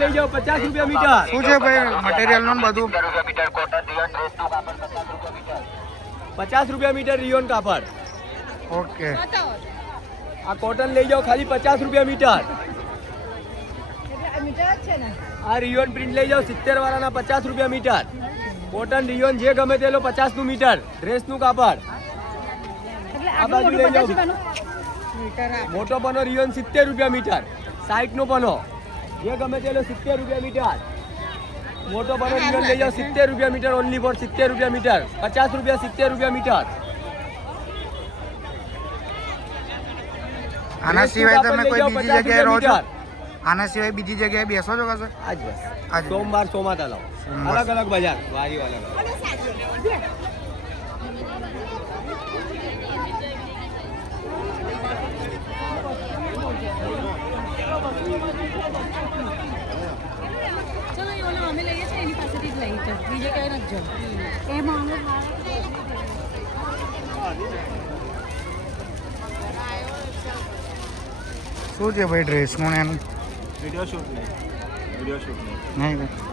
લઈ જાઓ 50 રૂપિયા મીટર. શું છે ભાઈ મટીરિયલ નું બધું? 50 રૂપિયા મીટર રિયોન કાપડ. ઓકે. આ કોટન લઈ જાઓ ખાલી 50 રૂપિયા મીટર. આ રિયોન પ્રિન્ટ લઈ જાઓ 70 વાળાના 50 રૂપિયા મીટર. કોટન રિયોન જે ગમે તે લો 50 નું મીટર. ડ્રેસ નું કાપડ. આ બાજુ લઈ જાઓ મોટો પનો રિયોન 70 રૂપિયા મીટર. 60 નો પનો જે ગમે તે લો 70 રૂપિયા મીટર. મોટો પનો રિયોન લઈ જાઓ 70 રૂપિયા મીટર. ઓનલી ફોર 70 રૂપિયા મીટર. 50 રૂપિયા 70 રૂપિયા મીટર. આના સિવાય તમે કોઈ બીજી જગ્યાએ રહો છો? આના સિવાય બીજી જગ્યાએ બેસો છો કશે? આજ બસ આજ સોમવાર સોમા તલાવ અલગ અલગ બજાર વારી અલગ અલગ. ચલો એ ઓલો અમે લઈએ છીએ એની પાસેથી જ લઈ ચાલ બીજે ક્યાંય નથી જવું એમાં અમે શું છે ભાઈ ડ્રેસનું એનું? વિડિયો શૂટ નહીં. નહીં ભાઈ